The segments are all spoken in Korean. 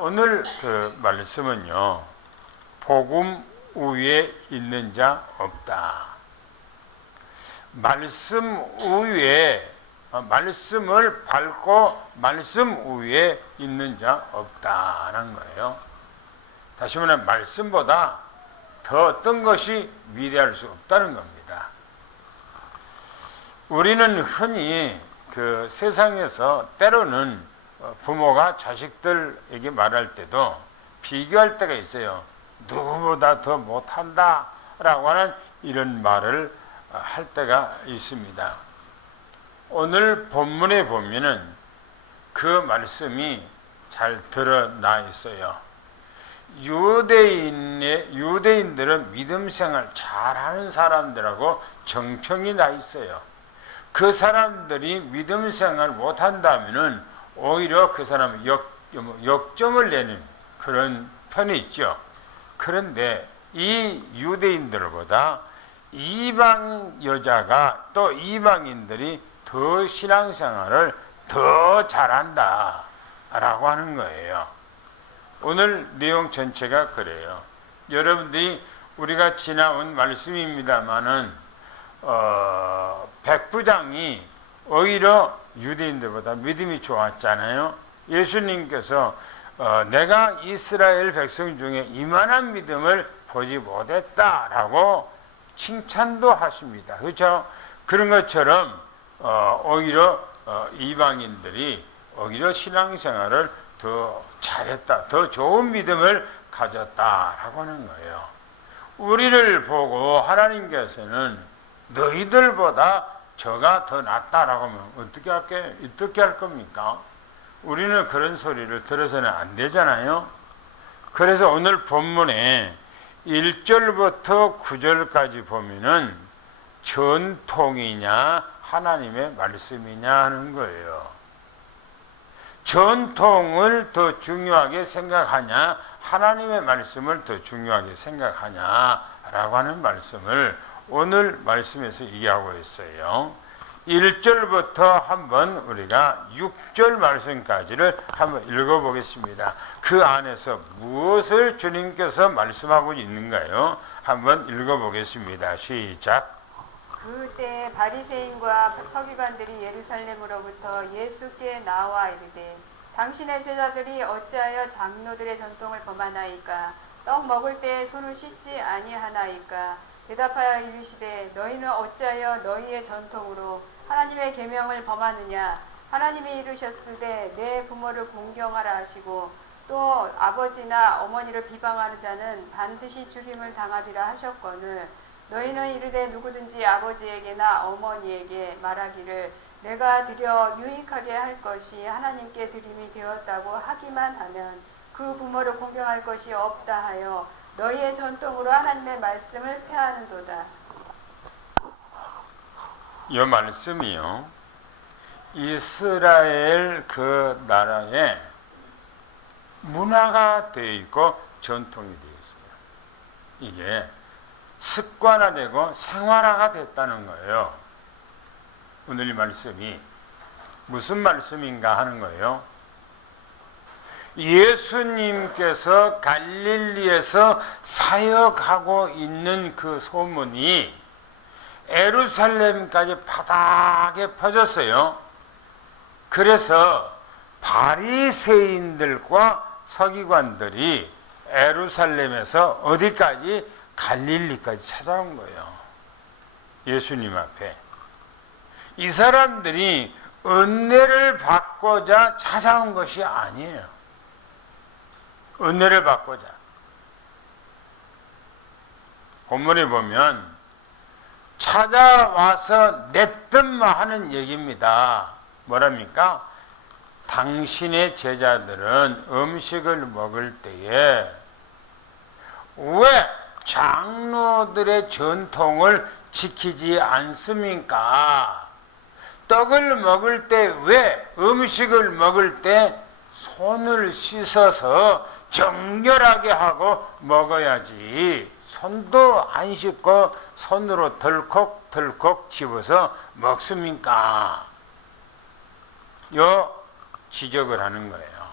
오늘 그 말씀은요, 복음 위에 있는 자 없다. 말씀 위에, 말씀을 밟고 말씀 위에 있는 자 없다는 거예요. 다시 말하면 말씀보다 더 어떤 것이 위대할 수 없다는 겁니다. 우리는 흔히 그 세상에서 때로는 부모가 자식들에게 말할 때도 비교할 때가 있어요. 누구보다 더 못한다 라고 하는 이런 말을 할 때가 있습니다. 오늘 본문에 보면은 그 말씀이 잘 드러나 있어요. 유대인들은 믿음 생활 잘하는 사람들하고 정평이 나 있어요. 그 사람들이 믿음 생활 못한다면은 오히려 그 사람은 역정을 내는 그런 편이 있죠. 그런데 이 유대인들보다 이방 여자가 또 이방인들이 더 신앙생활을 더 잘한다 라고 하는 거예요. 오늘 내용 전체가 그래요. 여러분들이 우리가 지나온 말씀입니다마는 백부장이 오히려 유대인들보다 믿음이 좋았잖아요. 예수님께서 내가 이스라엘 백성 중에 이만한 믿음을 보지 못했다라고 칭찬도 하십니다. 그렇죠? 그런 것처럼 오히려 이방인들이 오히려 신앙생활을 더 잘했다, 더 좋은 믿음을 가졌다라고 하는 거예요. 우리를 보고 하나님께서는 너희들보다 저가 더 낫다라고 하면 어떻게 할 겁니까? 우리는 그런 소리를 들어서는 안 되잖아요. 그래서 오늘 본문에 1절부터 9절까지 보면은 전통이냐 하나님의 말씀이냐 하는 거예요. 전통을 더 중요하게 생각하냐 하나님의 말씀을 더 중요하게 생각하냐라고 하는 말씀을 오늘 말씀에서 얘기하고 있어요. 1절부터 한번 우리가 6절 말씀까지를 한번 읽어보겠습니다. 그 안에서 무엇을 주님께서 말씀하고 있는가요? 한번 읽어보겠습니다. 시작. 그때 바리새인과 서기관들이 예루살렘으로부터 예수께 나와 이르되 당신의 제자들이 어찌하여 장로들의 전통을 범하나이까? 떡 먹을 때 손을 씻지 아니하나이까? 대답하여 이르시되 너희는 어찌하여 너희의 전통으로 하나님의 계명을 범하느냐? 하나님이 이르셨으되 내 부모를 공경하라 하시고 또 아버지나 어머니를 비방하는 자는 반드시 죽임을 당하리라 하셨거늘 너희는 이르되 누구든지 아버지에게나 어머니에게 말하기를 내가 드려 유익하게 할 것이 하나님께 드림이 되었다고 하기만 하면 그 부모를 공경할 것이 없다 하여 너희의 전통으로 하나님의 말씀을 폐하는도다. 이 말씀이요, 이스라엘 그 나라의 문화가 되어 있고 전통이 되어 있어요. 이게 습관화되고 생활화가 됐다는 거예요. 오늘 이 말씀이 무슨 말씀인가 하는 거예요. 예수님께서 갈릴리에서 사역하고 있는 그 소문이 예루살렘까지 바닥에 퍼졌어요. 그래서 바리새인들과 서기관들이 예루살렘에서 어디까지? 갈릴리까지 찾아온 거예요. 예수님 앞에. 이 사람들이 은혜를 받고자 찾아온 것이 아니에요. 은혜를 받고자. 본문에 보면 찾아와서 냈던마 하는 얘기입니다. 뭐랍니까? 당신의 제자들은 음식을 먹을 때에 왜 장로들의 전통을 지키지 않습니까? 떡을 먹을 때 왜 음식을 먹을 때 손을 씻어서 정결하게 하고 먹어야지 손도 안 씻고 손으로 덜컥덜컥 집어서 먹습니까? 요 지적을 하는 거예요.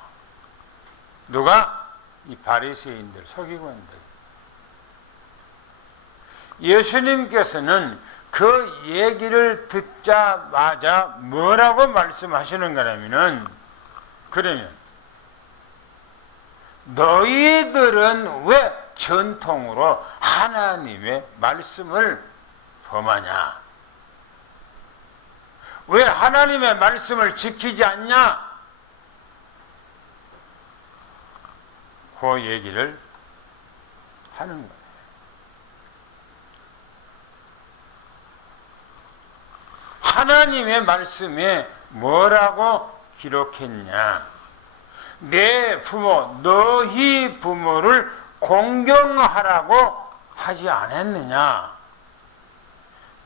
누가? 이 바리새인들, 서기관들. 예수님께서는 그 얘기를 듣자마자 뭐라고 말씀하시는 거냐면은, 그러면 너희들은 왜 전통으로 하나님의 말씀을 범하냐? 왜 하나님의 말씀을 지키지 않냐? 그 얘기를 하는 거예요. 하나님의 말씀에 뭐라고 기록했냐? 내 부모, 너희 부모를 공경하라고 하지 않았느냐?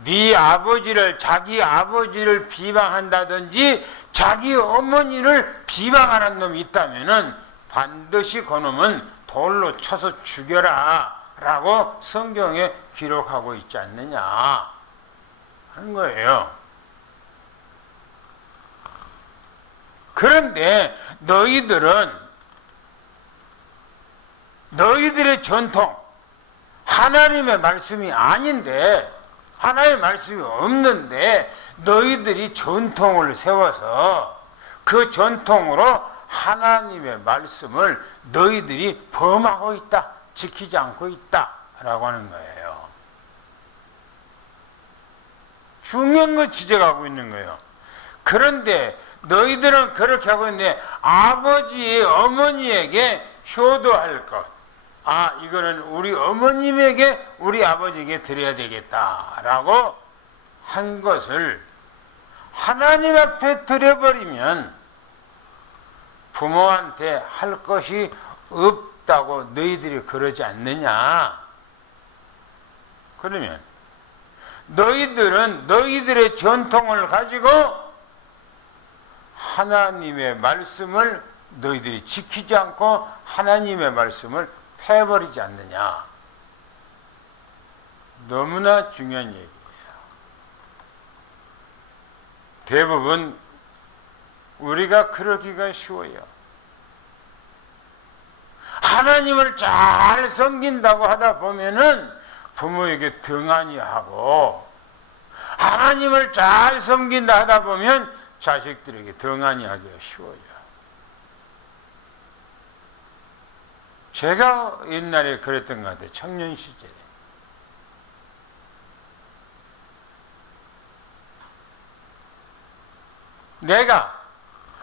네 아버지를, 자기 아버지를 비방한다든지 자기 어머니를 비방하는 놈이 있다면은 반드시 그 놈은 돌로 쳐서 죽여라 라고 성경에 기록하고 있지 않느냐 하는 거예요. 그런데 너희들의 전통, 하나님의 말씀이 아닌데, 하나님의 말씀이 없는데 너희들이 전통을 세워서 그 전통으로 하나님의 말씀을 너희들이 범하고 있다, 지키지 않고 있다 라고 하는 거예요. 중요한 거 지적하고 있는 거예요. 그런데 너희들은 그렇게 하고 있는데 아버지, 어머니에게 효도할 것, 이거는 우리 어머님에게, 우리 아버지에게 드려야 되겠다라고 한 것을 하나님 앞에 드려버리면 부모한테 할 것이 없다고 너희들이 그러지 않느냐? 그러면 너희들은 너희들의 전통을 가지고 하나님의 말씀을 너희들이 지키지 않고 하나님의 말씀을 패버리지 않느냐? 너무나 중요한 얘기예요. 대부분 우리가 그러기가 쉬워요. 하나님을 잘 섬긴다고 하다 보면은 부모에게 등한히 하고, 하나님을 잘 섬긴다 하다 보면 자식들에게 등한히 하기가 쉬워요. 제가 옛날에 그랬던 것 같아요. 청년 시절에. 내가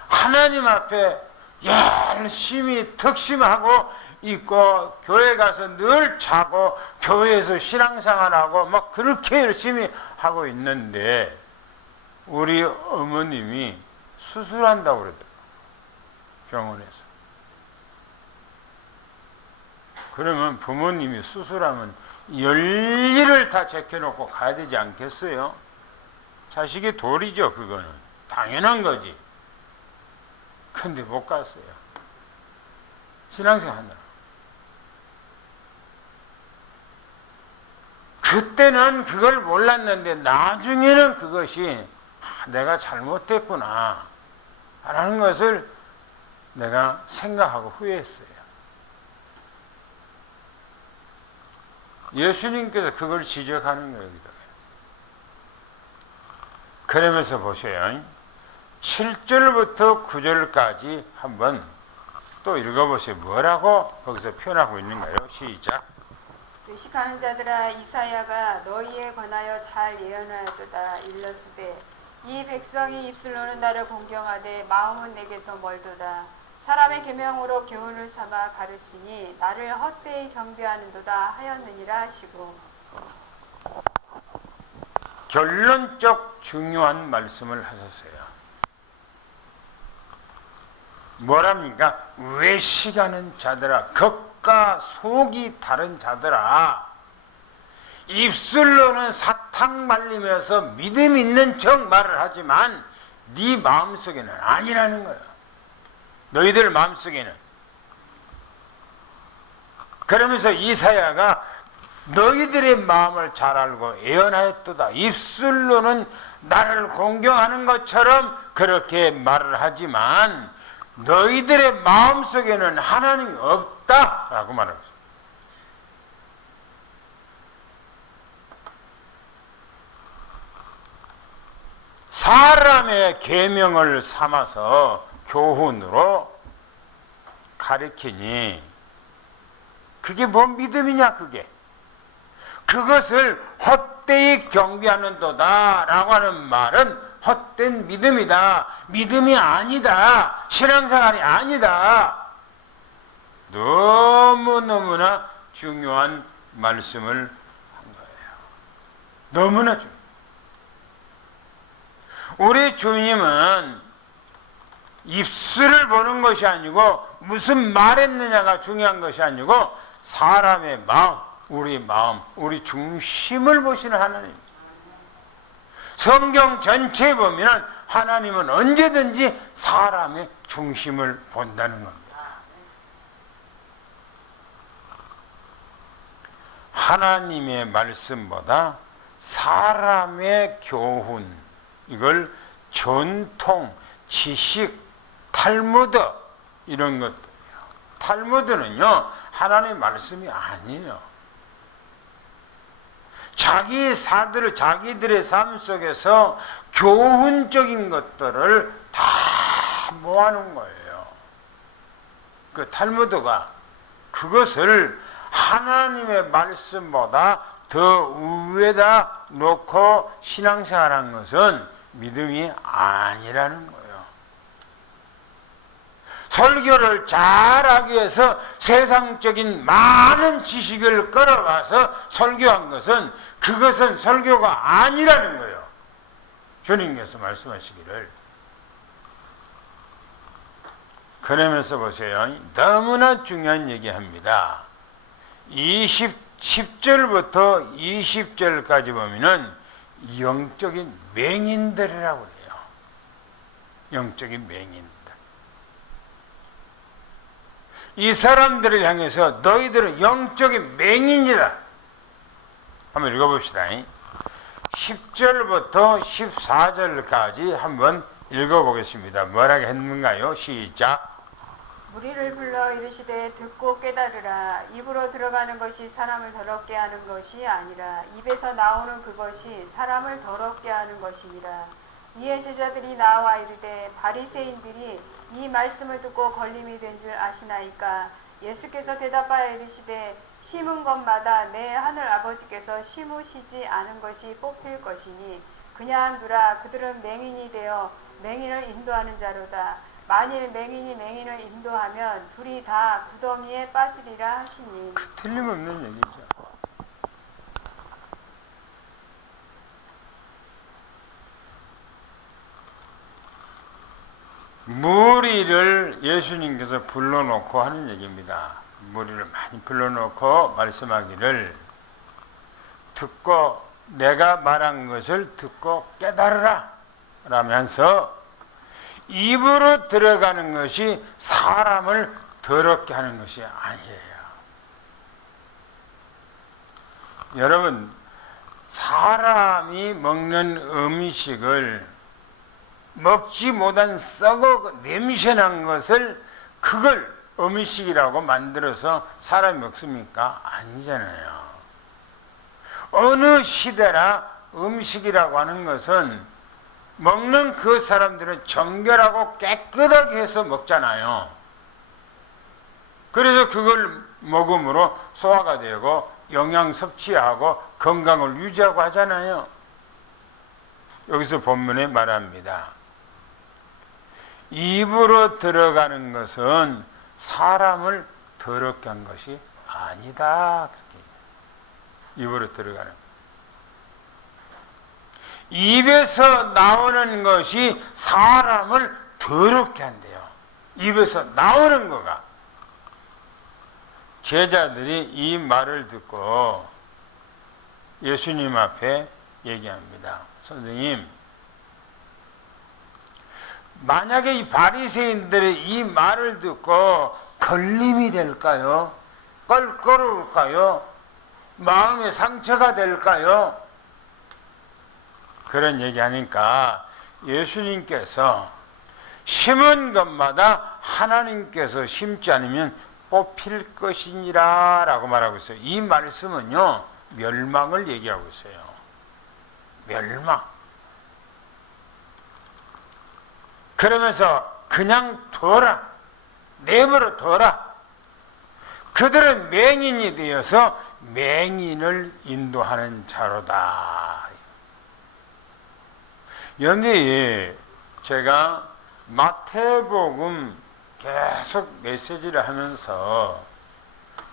하나님 앞에 열심히 득심하고 있고, 교회 가서 늘 자고, 교회에서 신앙생활하고 막 그렇게 열심히 하고 있는데 우리 어머님이 수술한다고 그러더라고요. 병원에서. 그러면 부모님이 수술하면 열일을 다 제껴놓고 가야 되지 않겠어요? 자식이 도리죠, 그거는. 당연한 거지. 근데 못 갔어요. 신앙생활 하느라. 그때는 그걸 몰랐는데 나중에는 그것이 내가 잘못했구나 라는 것을 내가 생각하고 후회했어요. 예수님께서 그걸 지적하는 거예요. 그러면서 보세요. 7절부터 9절까지 한번 또 읽어보세요. 뭐라고 거기서 표현하고 있는가요? 시작. 외식하는 자들아, 이사야가 너희에 관하여 잘 예언하였도다. 일렀으되 이 백성이 입술로는 나를 공경하되 마음은 내게서 멀도다. 사람의 계명으로 교훈을 삼아 가르치니 나를 헛되이 경배하는도다 하였느니라 하시고, 결론적 중요한 말씀을 하셨어요. 뭐랍니까? 외식하는 자들아, 겉과 속이 다른 자들아, 입술로는 사탕 말리면서 믿음 있는 척 말을 하지만 네 마음속에는 아니라는 거예요. 너희들 마음속에는. 그러면서 이사야가 너희들의 마음을 잘 알고 예언하였도다. 입술로는 나를 공경하는 것처럼 그렇게 말을 하지만 너희들의 마음속에는 하나님이 없다라고 말합니다. 사람의 계명을 삼아서 교훈으로 가르치니 그게 뭔 믿음이냐 그게. 그것을 헛되이 경비하는도다 라고 하는 말은 헛된 믿음이다. 믿음이 아니다. 신앙생활이 아니다. 너무너무나 중요한 말씀을 한 거예요. 너무나 중요해요. 우리 주님은 입술을 보는 것이 아니고 무슨 말했느냐가 중요한 것이 아니고 사람의 마음, 우리 중심을 보시는 하나님. 성경 전체에 보면 하나님은 언제든지 사람의 중심을 본다는 겁니다. 하나님의 말씀보다 사람의 교훈, 이걸 전통, 지식, 탈무드 이런 것들이요. 탈무드는요 하나님의 말씀이 아니에요. 자기들의 삶 속에서 교훈적인 것들을 다 모아놓은 거예요. 그 탈무드가 그것을 하나님의 말씀보다 더 위에다 놓고 신앙생활한 것은 믿음이 아니라는 거예요. 설교를 잘하기 위해서 세상적인 많은 지식을 끌어가서 설교한 것은 그것은 설교가 아니라는 거예요. 주님께서 말씀하시기를. 그러면서 보세요. 너무나 중요한 얘기합니다. 10절부터 20절까지 보면은 영적인 맹인들이라고 그래요. 영적인 맹인들. 이 사람들을 향해서 너희들은 영적인 맹인이다. 한번 읽어봅시다. 10절부터 14절까지 한번 읽어보겠습니다. 뭐라고 했는가요? 시작. 무리를 불러 이르시되 듣고 깨달으라. 입으로 들어가는 것이 사람을 더럽게 하는 것이 아니라 입에서 나오는 그것이 사람을 더럽게 하는 것이니라. 이에 제자들이 나와 이르되 바리새인들이 이 말씀을 듣고 걸림이 된 줄 아시나이까. 예수께서 대답하여 이르시되 심은 것마다 내 하늘 아버지께서 심으시지 않은 것이 뽑힐 것이니 그냥 두라. 그들은 맹인이 되어 맹인을 인도하는 자로다. 만일 맹인이 맹인을 인도하면 둘이 다 구덩이에 빠지리라 하시니. 틀림없는 얘기죠. 무리를 예수님께서 불러놓고 하는 얘기입니다. 무리를 많이 불러놓고 말씀하기를 듣고 내가 말한 것을 듣고 깨달으라 라면서 입으로 들어가는 것이 사람을 더럽게 하는 것이 아니에요. 여러분, 사람이 먹는 음식을 먹지 못한 썩어 냄새난 것을 그걸 음식이라고 만들어서 사람이 먹습니까? 아니잖아요. 어느 시대나 음식이라고 하는 것은 먹는 그 사람들은 정결하고 깨끗하게 해서 먹잖아요. 그래서 그걸 먹음으로 소화가 되고 영양 섭취하고 건강을 유지하고 하잖아요. 여기서 본문에 말합니다. 입으로 들어가는 것은 사람을 더럽게 한 것이 아니다. 입으로 들어가는. 입에서 나오는 것이 사람을 더럽게 한대요. 입에서 나오는 거가. 제자들이 이 말을 듣고 예수님 앞에 얘기합니다. 선생님, 만약에 이 바리새인들이 이 말을 듣고 걸림이 될까요? 껄끄러울까요? 마음에 상처가 될까요? 그런 얘기하니까 예수님께서 심은 것마다 하나님께서 심지 않으면 뽑힐 것이니라 라고 말하고 있어요. 이 말씀은요, 멸망을 얘기하고 있어요. 멸망. 그러면서 그냥 둬라, 내버려 둬라. 그들은 맹인이 되어서 맹인을 인도하는 자로다. 여기 제가 마태복음 계속 메시지를 하면서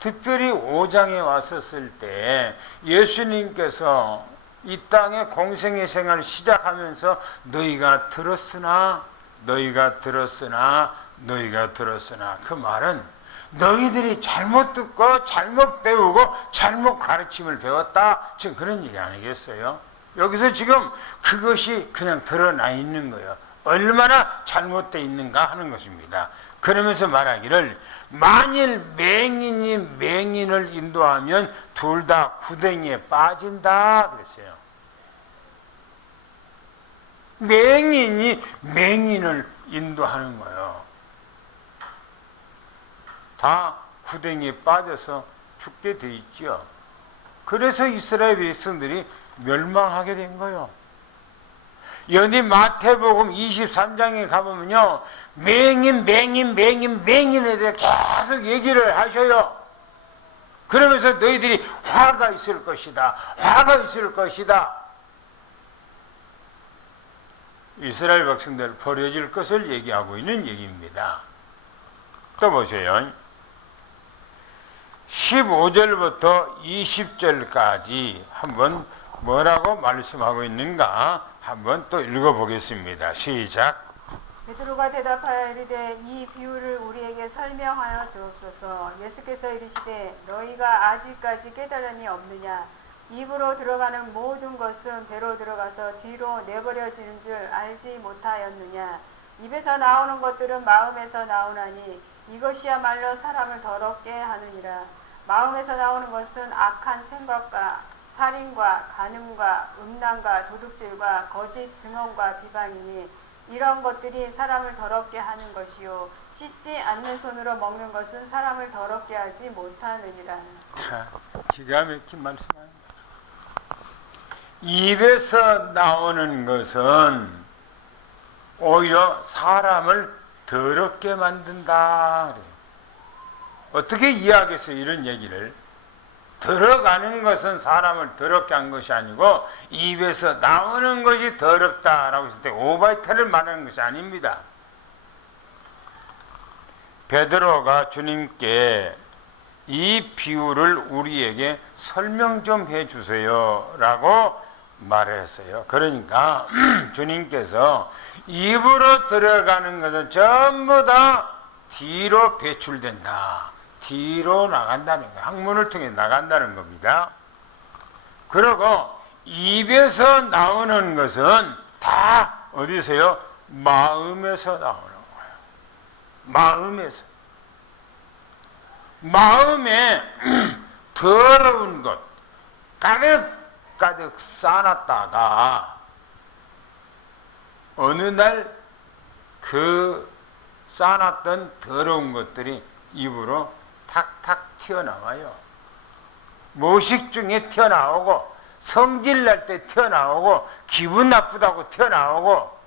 특별히 5장에 왔었을 때 예수님께서 이 땅에 공생의 생활을 시작하면서 너희가 들었으나 그 말은 너희들이 잘못 듣고 잘못 배우고 잘못 가르침을 배웠다, 지금 그런 얘기 아니겠어요? 여기서 지금 그것이 그냥 드러나 있는 거예요. 얼마나 잘못되어 있는가 하는 것입니다. 그러면서 말하기를 만일 맹인이 맹인을 인도하면 둘 다 구덩이에 빠진다 그랬어요. 맹인이 맹인을 인도하는 거예요. 다 구덩이에 빠져서 죽게 돼 있죠. 그래서 이스라엘 백성들이 멸망하게 된 거예요. 여기 마태복음 23장에 가보면요, 맹인에 대해 계속 얘기를 하셔요. 그러면서 너희들이 화가 있을 것이다. 이스라엘 백성들 버려질 것을 얘기하고 있는 얘기입니다. 또 보세요. 15절부터 20절까지 한번 뭐라고 말씀하고 있는가 한번 또 읽어보겠습니다. 시작. 베드로가 대답하여 이르되 이 비유를 우리에게 설명하여 주옵소서. 예수께서 이르시되 너희가 아직까지 깨달음이 없느냐. 입으로 들어가는 모든 것은 배로 들어가서 뒤로 내버려지는 줄 알지 못하였느냐. 입에서 나오는 것들은 마음에서 나오나니 이것이야말로 사람을 더럽게 하느니라. 마음에서 나오는 것은 악한 생각과 살인과 간음과 음란과 도둑질과 거짓 증언과 비방이니 이런 것들이 사람을 더럽게 하는 것이요 씻지 않는 손으로 먹는 것은 사람을 더럽게 하지 못하느니라. 기가 막힌 말씀입니다. 입에서 나오는 것은 오히려 사람을 더럽게 만든다. 어떻게 이해하겠어요? 이런 얘기를. 들어가는 것은 사람을 더럽게 한 것이 아니고 입에서 나오는 것이 더럽다라고 했을 때 오바이타를 말하는 것이 아닙니다. 베드로가 주님께 이 비유를 우리에게 설명 좀 해주세요 라고 말했어요. 그러니까 주님께서 입으로 들어가는 것은 전부 다 뒤로 배출된다. 뒤로 나간다는 거예요. 항문을 통해 나간다는 겁니다. 그리고 입에서 나오는 것은 다 어디서요? 마음에서 나오는 거예요. 마음에서. 마음에 더러운 것 가득 쌓아놨다가 어느 날 그 쌓아놨던 더러운 것들이 입으로 탁탁 튀어나와요. 모식 중에 튀어나오고 성질 날 때 튀어나오고 기분 나쁘다고 튀어나오고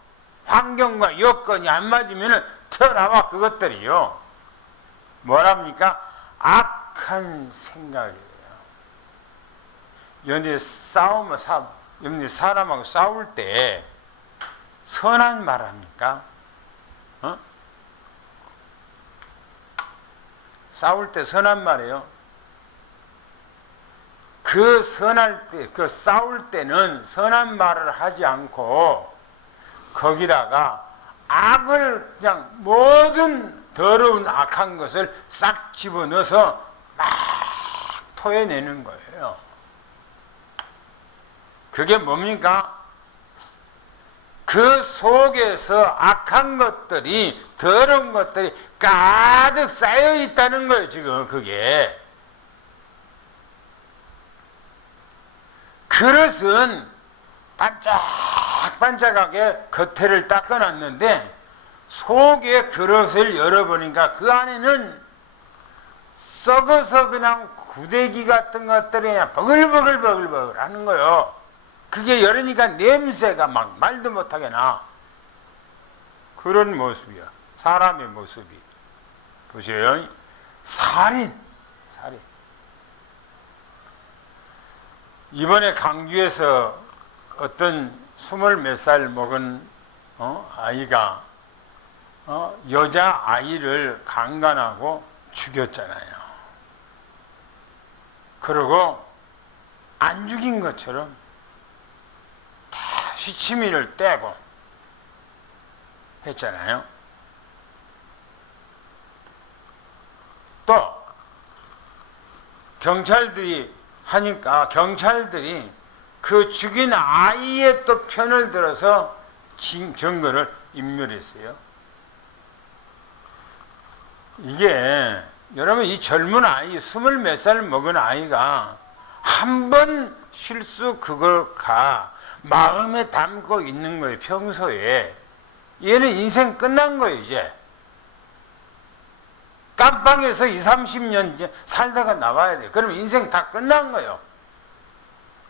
환경과 여건이 안 맞으면 튀어나와. 그것들이요 뭐랍니까? 악한 생각이에요. 연애 싸우면 사람하고 싸울 때 선한 말 합니까? 싸울 때 선한 말이에요. 그 선할 때, 그 싸울 때는 선한 말을 하지 않고 거기다가 악을 그냥 모든 더러운 악한 것을 싹 집어넣어서 막 토해내는 거예요. 그게 뭡니까? 그 속에서 악한 것들이, 더러운 것들이 가득 쌓여 있다는 거예요, 지금 그게. 그릇은 반짝반짝하게 겉에를 닦아놨는데 속에 그릇을 열어보니까 그 안에는 썩어서 그냥 구데기 같은 것들이 그냥 버글버글 하는 거요. 그게 열으니까 냄새가 막 말도 못하게 나. 그런 모습이야. 사람의 모습이. 보세요. 살인. 이번에 강주에서 어떤 20몇 살 먹은 아이가 여자 아이를 강간하고 죽였잖아요. 그리고 안 죽인 것처럼 다시 시민을 떼고 했잖아요. 또 경찰들이 하니까 경찰들이 그 죽인 아이의 또 편을 들어서 증거를 인멸했어요. 이게 여러분 이 젊은 아이 20몇 살 먹은 아이가 한 번 실수 그거가 마음에 담고 있는 거예요. 평소에 얘는 인생 끝난 거예요. 이제 깜빵에서 20, 30년 이제 살다가 나와야 돼. 그럼 인생 다 끝난 거예요.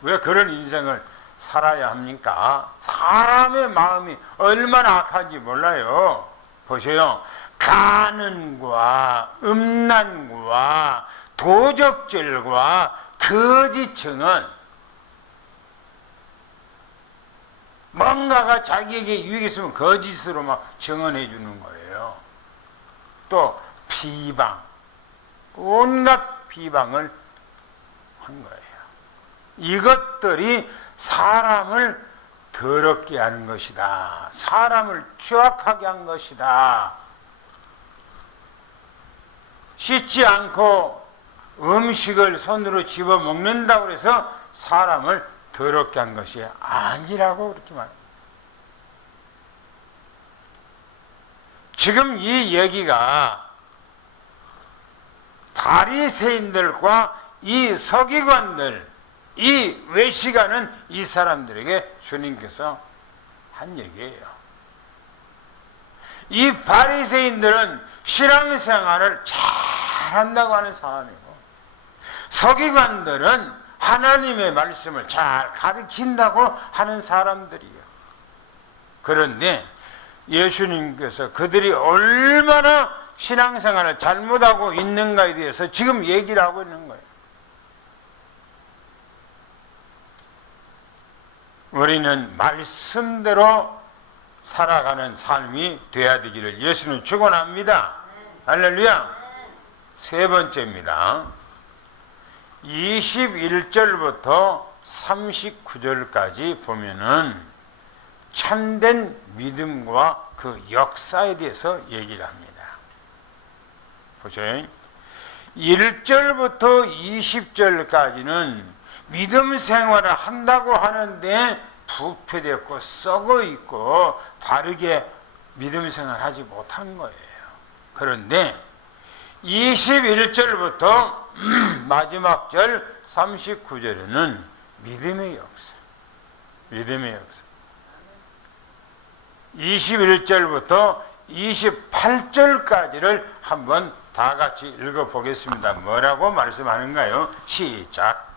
왜 그런 인생을 살아야 합니까? 사람의 마음이 얼마나 악한지 몰라요. 보세요. 가는과 음란과 도적질과 거짓증은 뭔가가 자기에게 유익이 있으면 거짓으로 막 증언해 주는 거예요. 또 비방, 온갖 비방을 한 거예요. 이것들이 사람을 더럽게 하는 것이다. 사람을 추악하게 한 것이다. 씻지 않고 음식을 손으로 집어 먹는다고 해서 사람을 더럽게 한 것이 아니라고 그렇게 말합니다. 지금 이 얘기가 바리새인들과 이 서기관들, 이 외식하는 이 사람들에게 주님께서 한 얘기예요. 이 바리새인들은 신앙생활을 잘한다고 하는 사람이고, 서기관들은 하나님의 말씀을 잘 가르친다고 하는 사람들이에요. 그런데 예수님께서 그들이 얼마나 신앙생활을 잘못하고 있는가에 대해서 지금 얘기를 하고 있는 거예요. 우리는 말씀대로 살아가는 삶이 돼야 되기를 예수는 축원합니다. 할렐루야. 세 번째입니다. 21절부터 39절까지 보면은 참된 믿음과 그 역사에 대해서 얘기를 합니다. 보세요. 1절부터 20절까지는 믿음 생활을 한다고 하는데 부패되었고 썩어 있고 바르게 믿음 생활을 하지 못한 거예요. 그런데 21절부터 마지막 절 39절에는 믿음의 역사. 21절부터 28절까지를 한번 다 같이 읽어보겠습니다. 뭐라고 말씀하는가요? 시작.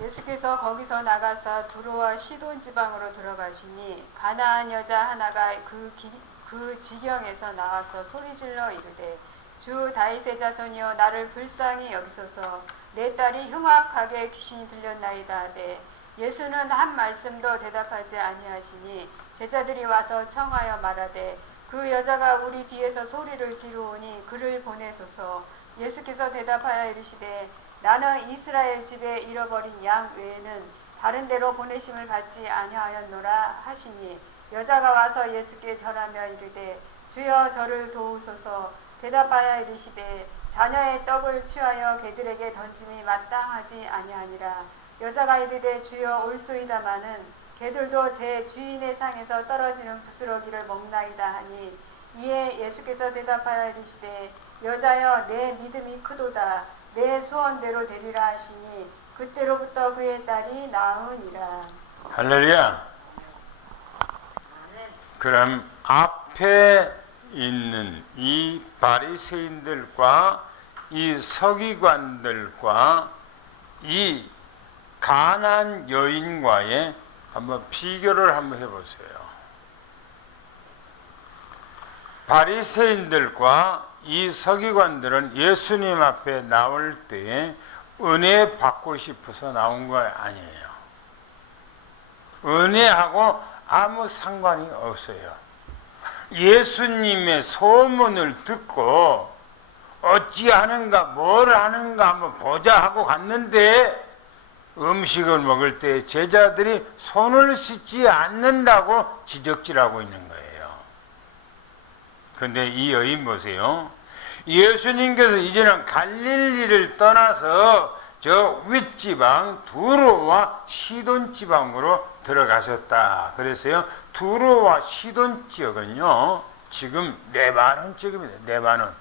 예수께서 거기서 나가사 두로와 시돈 지방으로 들어가시니 가나안 여자 하나가 그 지경에서 나와서 소리질러 이르되 주 다윗의 자손이여 나를 불쌍히 여기소서 내 딸이 흉악하게 귀신이 들렸나이다 하되 예수는 한 말씀도 대답하지 아니하시니 제자들이 와서 청하여 말하되 그 여자가 우리 뒤에서 소리를 지르오니 그를 보내소서. 예수께서 대답하여 이르시되 나는 이스라엘 집에 잃어버린 양 외에는 다른 데로 보내심을 받지 아니하였노라 하시니 여자가 와서 예수께 절하며 이르되 주여 저를 도우소서. 대답하여 이르시되 자녀의 떡을 취하여 개들에게 던짐이 마땅하지 아니하니라. 여자가 이르되 주여 올소이다마는 개들도 제 주인의 상에서 떨어지는 부스러기를 먹나이다 하니 이에 예수께서 대답하여 이르시되 여자여 내 믿음이 크도다. 내 소원대로 되리라 하시니 그때로부터 그의 딸이 나으니라. 할렐루야. 그럼 앞에 있는 이 바리새인들과 이 서기관들과 이 가난한 여인과의 한번 비교를 한번 해보세요. 바리새인들과 이 서기관들은 예수님 앞에 나올 때에 은혜 받고 싶어서 나온 거 아니에요. 은혜하고 아무 상관이 없어요. 예수님의 소문을 듣고 어찌하는가 뭘 하는가 한번 보자 하고 갔는데 음식을 먹을 때 제자들이 손을 씻지 않는다고 지적질하고 있는 거예요. 그런데 이 여인 보세요. 예수님께서 이제는 갈릴리를 떠나서 저 윗지방 두로와 시돈 지방으로 들어가셨다. 그래서요, 두로와 시돈 지역은요 지금 레바논 지역입니다. 레바논.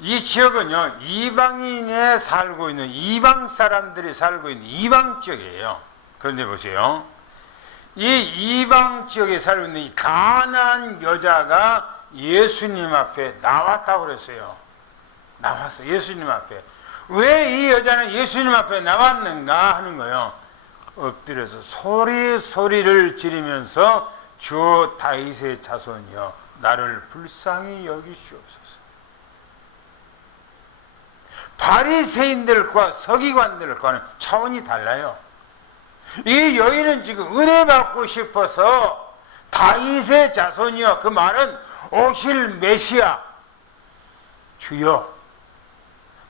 이 지역은요 이방인에 살고 있는 이방 사람들이 살고 있는 이방 지역이에요. 그런데 보세요, 이 이방 지역에 살고 있는 이 가난한 여자가 예수님 앞에 나왔다고 그랬어요. 나왔어, 예수님 앞에. 왜 이 여자는 예수님 앞에 나왔는가 하는 거예요. 엎드려서 소리를 지르면서 주 다윗의 자손이여 나를 불쌍히 여기시옵소서. 바리새인들과 서기관들과는 차원이 달라요. 이 여인은 지금 은혜 받고 싶어서 다윗의 자손이여, 그 말은 오실 메시아 주여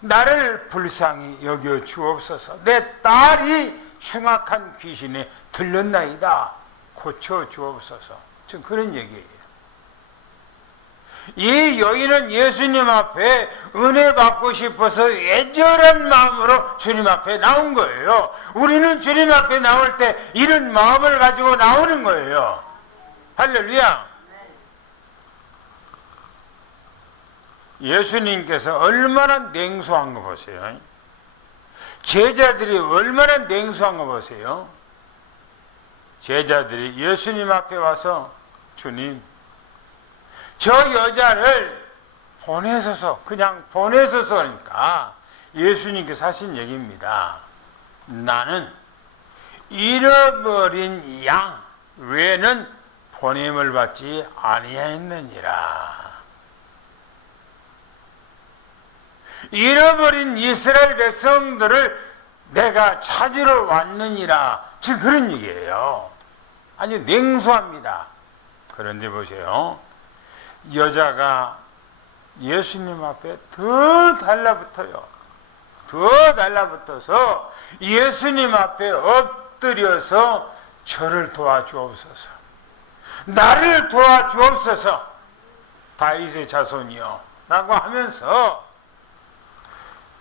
나를 불쌍히 여겨 주옵소서. 내 딸이 흉악한 귀신에 들렸나이다. 고쳐 주옵소서. 지금 그런 얘기예요. 이 여인은 예수님 앞에 은혜 받고 싶어서 애절한 마음으로 주님 앞에 나온 거예요. 우리는 주님 앞에 나올 때 이런 마음을 가지고 나오는 거예요. 할렐루야. 예수님께서 얼마나 냉소한 거 보세요. 제자들이 얼마나 냉소한 거 보세요. 제자들이 예수님 앞에 와서 주님, 저 여자를 보내소서, 그냥 보내소서 하니까 예수님께서 하신 얘기입니다. 나는 잃어버린 양 외에는 보냄을 받지 아니하였느니라. 잃어버린 이스라엘 백성들을 내가 찾으러 왔느니라. 지금 그런 얘기예요. 아주 냉소합니다. 그런데 보세요. 여자가 예수님 앞에 더 달라붙어요. 더 달라붙어서 예수님 앞에 엎드려서 저를 도와주옵소서. 나를 도와주옵소서. 다윗의 자손이요. 라고 하면서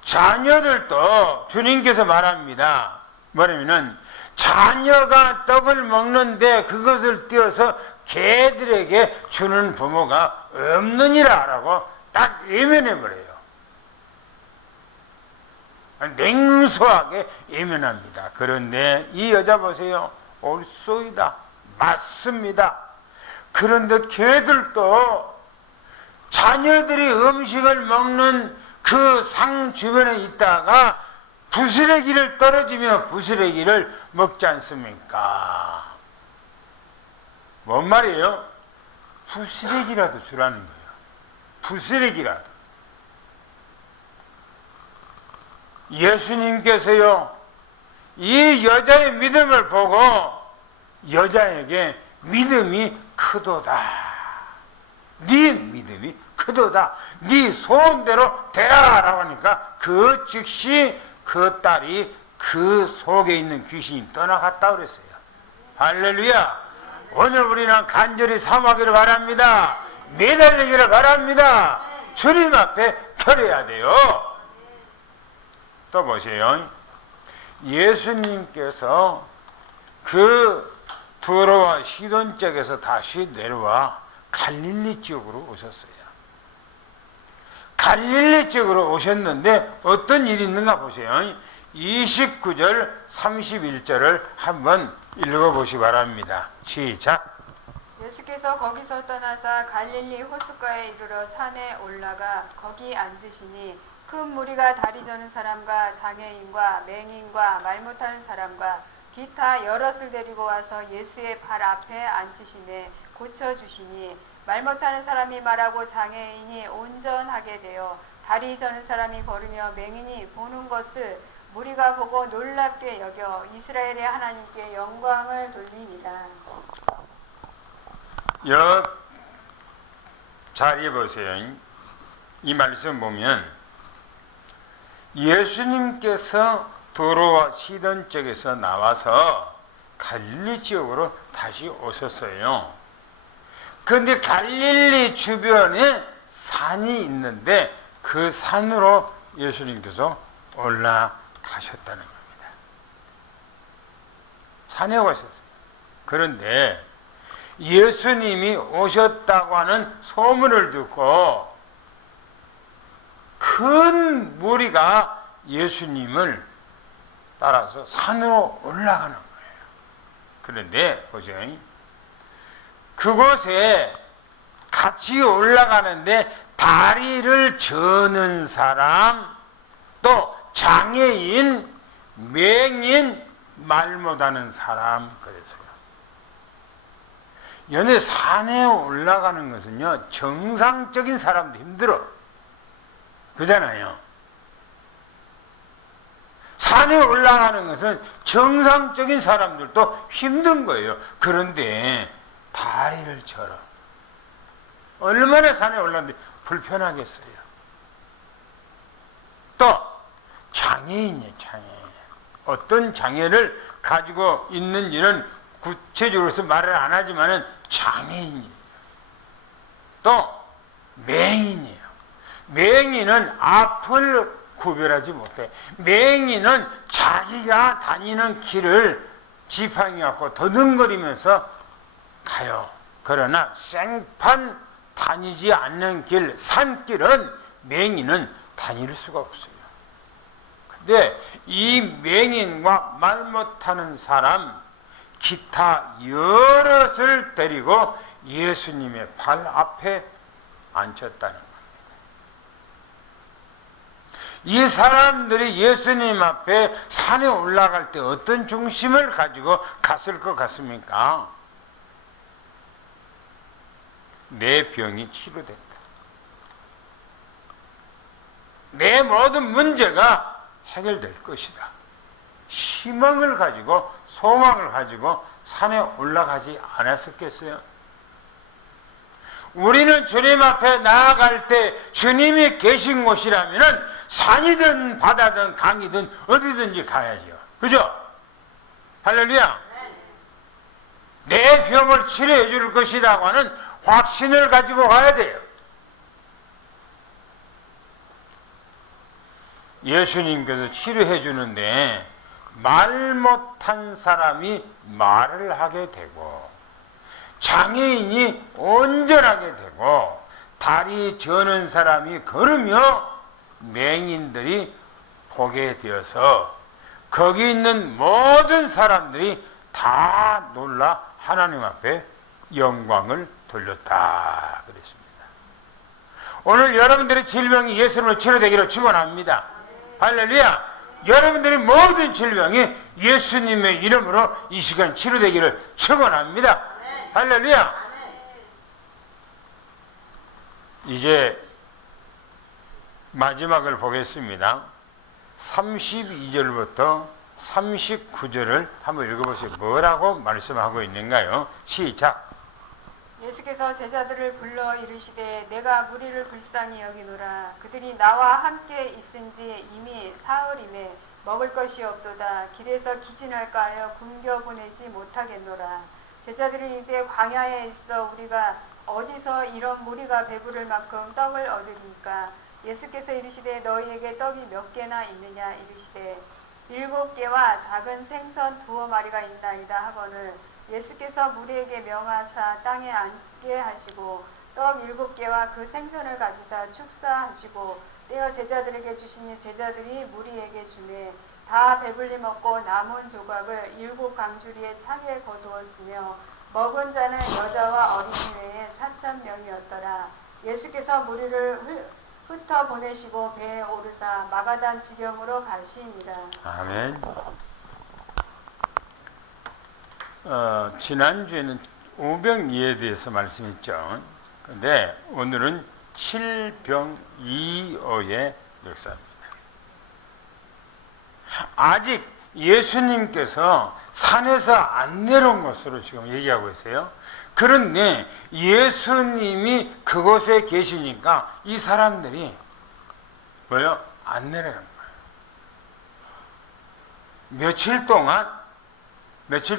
자녀들도 주님께서 말합니다. 뭐냐면은 자녀가 떡을 먹는데 그것을 띄어서 개들에게 주는 부모가 없느니라 라고 딱 예면해버려요. 냉소하게 예면합니다. 그런데 이 여자 보세요. 옳소이다. 맞습니다. 그런데 개들도 자녀들이 음식을 먹는 그 상 주변에 있다가 부스레기를 떨어지며 부스레기를 먹지 않습니까? 뭔 말이에요? 부스레기라도 주라는 거예요. 부스레기라도. 예수님께서요, 이 여자의 믿음을 보고 여자에게 믿음이 크도다. 네 믿음이 크도다. 네 소원대로 되라 라고 하니까 그 즉시 그 딸이 그 속에 있는 귀신이 떠나갔다 그랬어요. 할렐루야. 오늘 우리는 간절히 사모하기를 바랍니다. 매달리기를 바랍니다. 주님 앞에 펴려야 돼요. 또 보세요. 예수님께서 그 두로와 시돈 쪽에서 다시 내려와 갈릴리 쪽으로 오셨어요. 갈릴리 쪽으로 오셨는데 어떤 일이 있는가 보세요. 29절 31절을 한번 읽어보시기 바랍니다. 시작. 예수께서 거기서 떠나사 갈릴리 호숫가에 이르러 산에 올라가 거기 앉으시니 큰 무리가 다리 저는 사람과 장애인과 맹인과 말 못하는 사람과 기타 여럿을 데리고 와서 예수의 발 앞에 앉히시매 고쳐주시니 말 못하는 사람이 말하고 장애인이 온전하게 되어 다리 저는 사람이 걸으며 맹인이 보는 것을 무리가 보고 놀랍게 여겨 이스라엘의 하나님께 영광을 돌리니라. 옆 자리에 보세요. 이 말씀 보면 예수님께서 도로와 시돈 쪽에서 나와서 갈릴리 지역으로 다시 오셨어요. 그런데 갈릴리 주변에 산이 있는데 그 산으로 예수님께서 올라가셨다는 겁니다. 산에 오셨어요. 그런데 예수님이 오셨다고 하는 소문을 듣고 큰 무리가 예수님을 따라서 산으로 올라가는 거예요. 그런데 보세요. 그곳에 같이 올라가는데 다리를 저는 사람, 또 장애인, 맹인, 말 못하는 사람 그랬어요. 연애 산에 올라가는 것은요, 정상적인 사람도 힘들어. 그잖아요. 산에 올라가는 것은 정상적인 사람들도 힘든 거예요. 그런데 다리를 절어. 얼마나 산에 올라가는데 불편하겠어요. 또 장애인이에요. 장애인. 어떤 장애를 가지고 있는지는 구체적으로서 말을 안 하지만은 장애인이에요. 또 맹인이에요. 맹인은 앞을 구별하지 못해. 맹인은 자기가 다니는 길을 지팡이 갖고 더듬거리면서 가요. 그러나 생판 다니지 않는 길, 산길은 맹인은 다닐 수가 없어요. 근데 이 맹인과 말 못하는 사람, 기타 여럿을 데리고 예수님의 발 앞에 앉혔다는 겁니다. 이 사람들이 예수님 앞에 산에 올라갈 때 어떤 중심을 가지고 갔을 것 같습니까? 내 병이 치료된다. 내 모든 문제가 해결될 것이다. 희망을 가지고 소망을 가지고 산에 올라가지 않았었겠어요? 우리는 주님 앞에 나아갈 때 주님이 계신 곳이라면은 산이든 바다든 강이든 어디든지 가야죠. 그죠? 할렐루야. 내 병을 치료해 줄 것이라고 하는 확신을 가지고 가야 돼요. 예수님께서 치료해 주는데 말 못한 사람이 말을 하게 되고 장애인이 온전하게 되고 다리 저는 사람이 걸으며 맹인들이 보게 되어서 거기 있는 모든 사람들이 다 놀라 하나님 앞에 영광을 돌렸다 그랬습니다. 오늘 여러분들의 질병이 예수님으로 치료되기를 축원합니다. 할렐루야. 여러분들의 모든 질병이 예수님의 이름으로 이 시간 치료되기를 축원합니다. 할렐루야. 이제 마지막을 보겠습니다. 32절부터 39절을 한번 읽어보세요. 뭐라고 말씀하고 있는가요? 시작. 예수께서 제자들을 불러 이르시되 내가 무리를 불쌍히 여기노라. 그들이 나와 함께 있은지 이미 사흘임에 먹을 것이 없도다. 길에서 기진할까 하여 굶겨 보내지 못하겠노라. 제자들이 이르되 광야에 있어 우리가 어디서 이런 무리가 배부를 만큼 떡을 얻으리까? 예수께서 이르시되 너희에게 떡이 몇 개나 있느냐? 이르시되 7개와 작은 생선 2마리가 있나이다 하거늘 예수께서 무리에게 명하사 땅에 앉게 하시고 떡 7개와 그 생선을 가지사 축사하시고 떼어 제자들에게 주시니 제자들이 무리에게 주매 다 배불리 먹고 남은 조각을 7 강주리에 차게 거두었으며 먹은 자는 여자와 어린이 외에 4,000명이었더라. 예수께서 무리를 흩어 보내시고 배에 오르사 마가단 지경으로 가시니라. 아멘. 지난주에는 오병이에 대해서 말씀했죠. 근데 오늘은 칠병이어의 역사입니다. 아직 예수님께서 산에서 안 내려온 것으로 지금 얘기하고 있어요. 그런데 예수님이 그곳에 계시니까 이 사람들이 뭐요? 안 내려간 거예요. 며칠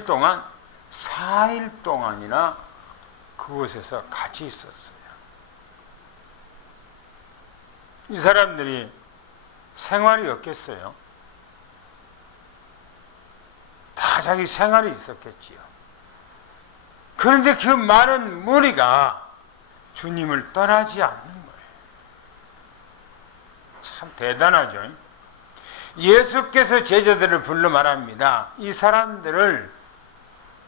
동안 4일 동안이나 그곳에서 같이 있었어요. 이 사람들이 생활이 없겠어요? 다 자기 생활이 있었겠지요. 그런데 그 많은 무리가 주님을 떠나지 않는 거예요. 참 대단하죠. 예수께서 제자들을 불러 말합니다. 이 사람들을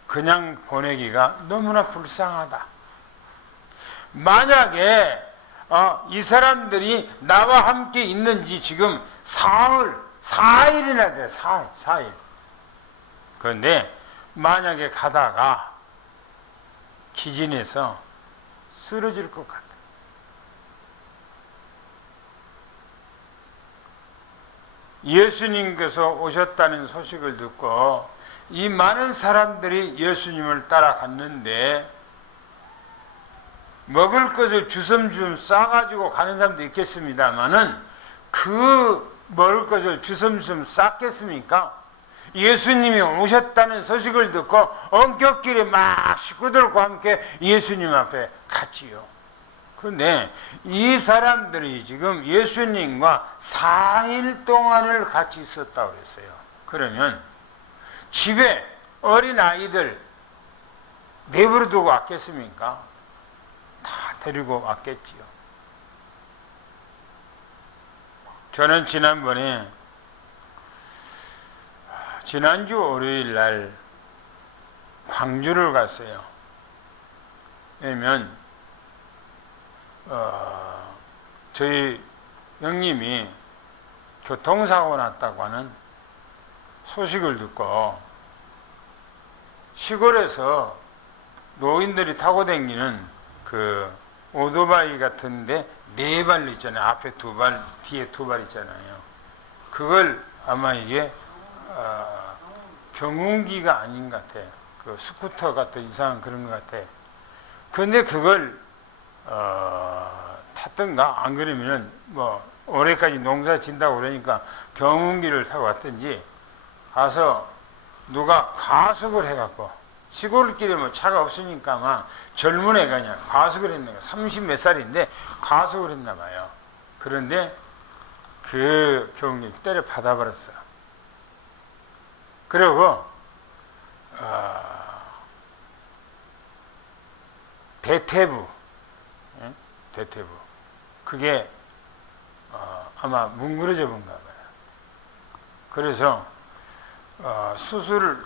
그냥 보내기가 너무나 불쌍하다. 만약에 이 사람들이 나와 함께 있는지 지금 4일이나 돼. 4일. 그런데 만약에 가다가 기진해서 쓰러질 것 같아. 예수님께서 오셨다는 소식을 듣고 이 많은 사람들이 예수님을 따라갔는데 먹을 것을 주섬주섬 싸가지고 가는 사람도 있겠습니다만은 그 먹을 것을 주섬주섬 쌌겠습니까? 예수님이 오셨다는 소식을 듣고 엄격길에 막 식구들과 함께 예수님 앞에 갔지요. 그런데 이 사람들이 지금 예수님과 4일 동안을 같이 있었다고 그랬어요. 그러면 집에 어린 아이들 내버려 두고 왔겠습니까? 다 데리고 왔겠지요. 저는 지난주 월요일 날 광주를 갔어요. 왜냐면 저희 형님이 교통사고 났다고 하는 소식을 듣고 시골에서 노인들이 타고 다니는 그 오토바이 같은데 4발 있잖아요. 앞에 2발, 뒤에 2발 있잖아요. 그걸 아마 이게 경운기가 아닌 것 같아. 그 스쿠터 같은 이상한 그런 것 같아. 근데 그걸 탔던가 안 그러면은 뭐 올해까지 농사 진다고 그러니까 경운기를 타고 왔든지 가서 누가 가속을 해갖고 시골길에 뭐 차가 없으니까 막 젊은 애가 그냥 가속을 했나 봐요. 30 몇 살인데 가속을 했나 봐요. 그런데 그 경운기 때려 받아버렸어. 그리고 대퇴부 그게 아마 뭉그러져 본가 봐요. 그래서 수술을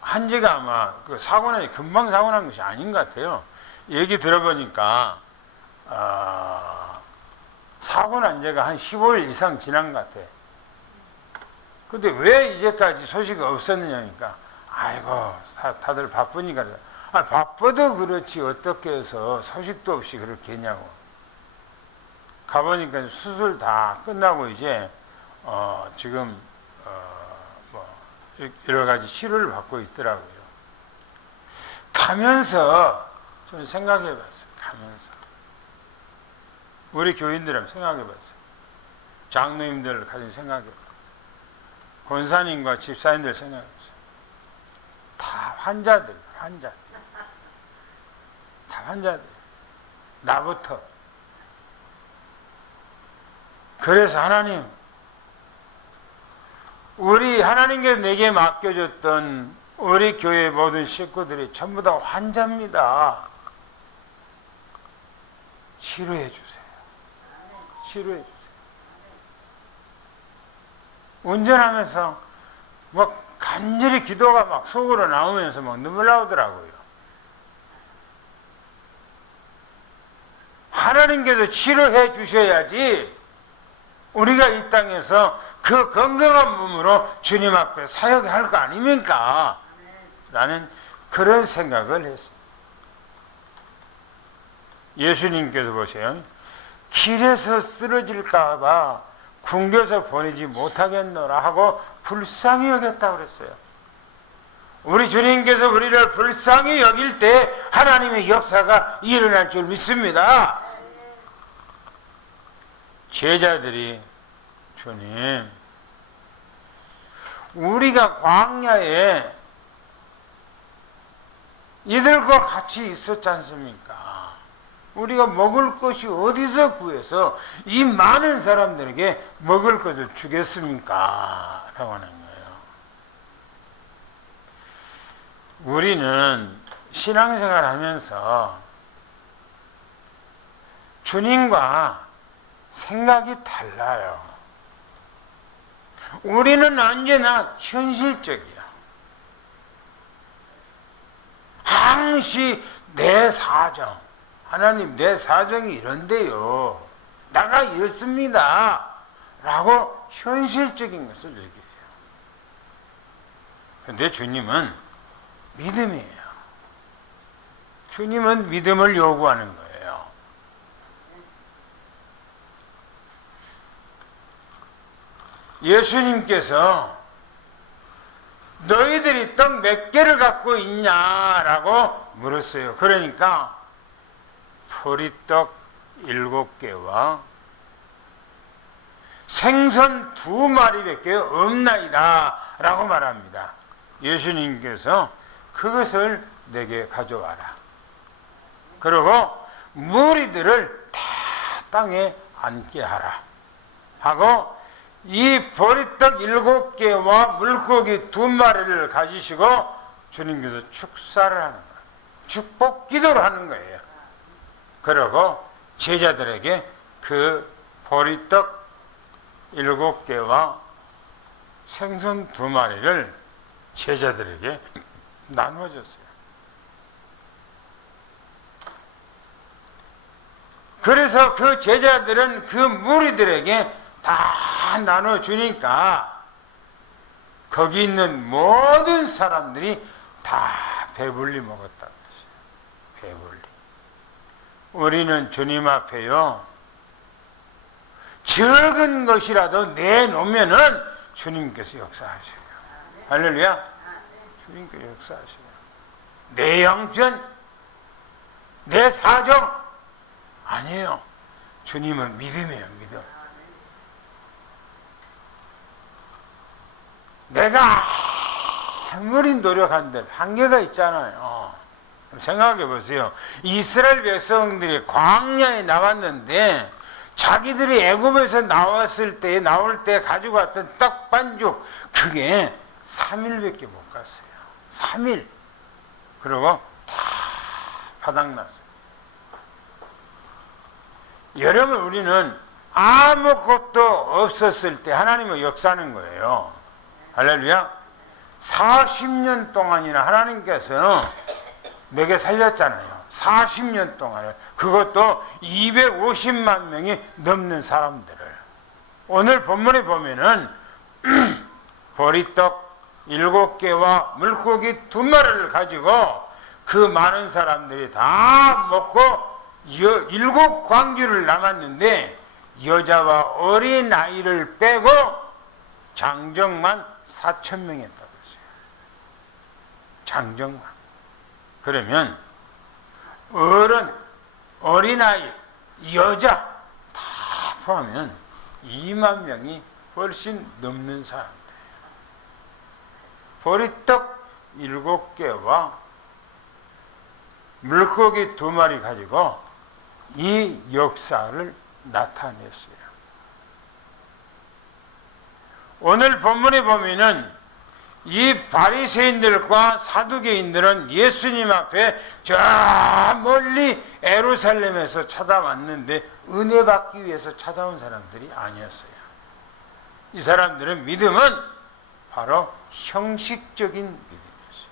한 지가 아마 그 사고 나니 금방 사고 난 것이 아닌 것 같아요. 얘기 들어보니까 사고 난 지가 한 15일 이상 지난 것 같아. 근데 왜 이제까지 소식이 없었느냐니까 아이고 다들 바쁘니까. 바빠도 그렇지 어떻게 해서 소식도 없이 그렇게 했냐고. 가보니까 수술 다 끝나고 이제 지금 뭐 여러 가지 치료를 받고 있더라고요. 가면서 좀 생각해봤어요. 가면서 우리 교인들은 생각해봤어요. 장로님들 가진 생각해봤어요. 권사님과 집사님들 생각해봤어요. 다 환자들. 나부터. 그래서 하나님, 우리 하나님께서 내게 맡겨줬던 우리 교회 모든 식구들이 전부 다 환자입니다. 치료해 주세요. 치료해 주세요. 운전하면서 뭐 간절히 기도가 막 속으로 나오면서 막 눈물 나오더라고요. 하나님께서 치료해 주셔야지 우리가 이 땅에서 그 건강한 몸으로 주님 앞에 사역할 거 아닙니까? 라는 그런 생각을 했습니다. 예수님께서 보세요. 길에서 쓰러질까 봐 굶겨서 보내지 못하겠노라 하고 불쌍히 여겼다고 그랬어요. 우리 주님께서 우리를 불쌍히 여길 때 하나님의 역사가 일어날 줄 믿습니다. 제자들이 주님, 우리가 광야에 이들과 같이 있었지 않습니까? 우리가 먹을 것이 어디서 구해서 이 많은 사람들에게 먹을 것을 주겠습니까? 라고 하는 거예요. 우리는 신앙생활 하면서 주님과 생각이 달라요. 우리는 언제나 현실적이야. 항시 내 사정, 하나님 내 사정이 이런데요, 나가 이렇습니다 라고 현실적인 것을 얘기해요. 그런데 주님은 믿음이에요. 주님은 믿음을 요구하는 거예요. 예수님께서 너희들이 떡 몇 개를 갖고 있냐라고 물었어요. 그러니까 보리떡 7개와 생선 2마리밖에 없나이다 라고 말합니다. 예수님께서 그것을 내게 가져와라. 그리고 무리들을 다 땅에 앉게 하라 하고 이 보리떡 7개와 물고기 2마리를 가지시고 주님께서 축사를 하는 거예요. 축복 기도를 하는 거예요. 그리고 제자들에게 그 보리떡 7개와 생선 2마리를 제자들에게 나눠줬어요. 그래서 그 제자들은 그 무리들에게 다 나눠주니까 거기 있는 모든 사람들이 다 배불리 먹었다는 것이에요. 배불리. 우리는 주님 앞에요, 적은 것이라도 내놓으면은 주님께서 역사하셔요. 할렐루야. 주님께서 역사하셔요. 내 형편, 내 사정 아니에요. 주님은 믿음이에요. 믿음. 내가 아무리 노력한들 한계가 있잖아요. 생각해 보세요. 이스라엘 백성들이 광야에 나왔는데 자기들이 애굽에서 나올 때 가지고 왔던 떡 반죽, 그게 3일밖에 못 갔어요. 3일. 그리고 다 바닥났어요. 여러분, 우리는 아무것도 없었을 때 하나님은 역사하는 거예요. 할렐루야. 40년 동안이나 하나님께서 내게 살렸잖아요. 40년 동안을. 그것도 250만 명이 넘는 사람들을. 오늘 본문에 보면은 보리떡 7개와 물고기 2마리를 가지고 그 많은 사람들이 다 먹고 7광주를 나갔는데 여자와 어린 아이를 빼고 장정만 4,000명이 했다고 했어요. 장정만. 그러면 어른, 어린아이, 여자 다 포함하면 2만 명이 훨씬 넘는 사람들이에요. 보리떡 7개와 물고기 2마리 가지고 이 역사를 나타냈어요. 오늘 본문에 보면은 이 바리새인들과 사두개인들은 예수님 앞에 저 멀리 예루살렘에서 찾아왔는데 은혜 받기 위해서 찾아온 사람들이 아니었어요. 이 사람들은 믿음은 바로 형식적인 믿음이었어요.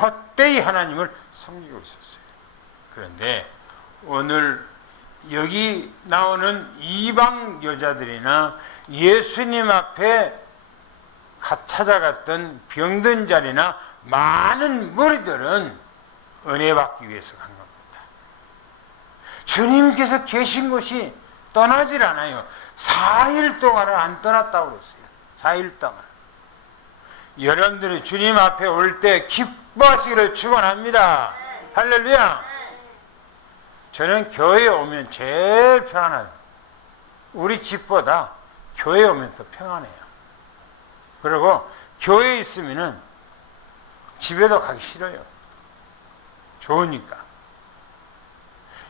헛되이 하나님을 섬기고 있었어요. 그런데 오늘 여기 나오는 이방 여자들이나 예수님 앞에 찾아갔던 병든 자리나 많은 무리들은 은혜 받기 위해서 간 겁니다. 주님께서 계신 곳이 떠나질 않아요. 4일 동안을 안 떠났다고 그랬어요. 4일 동안. 여러분들이 주님 앞에 올 때 기뻐하시기를 축원합니다. 할렐루야. 저는 교회에 오면 제일 평안해요. 우리 집보다 교회에 오면 더 평안해요. 그리고 교회에 있으면은 집에도 가기 싫어요. 좋으니까.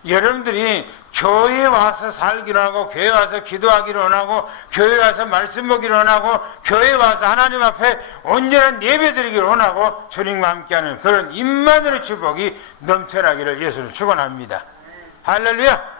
여러분들이 교회에 와서 살기로 하고, 교회에 와서 기도하기로 원하고, 교회에 와서 말씀 보기로 원하고, 교회에 와서 하나님 앞에 온전한 예배 드리기로 원하고, 주님과 함께하는 그런 임마누엘 축복이 넘쳐나기를 예수를 축원합니다. 할렐루야.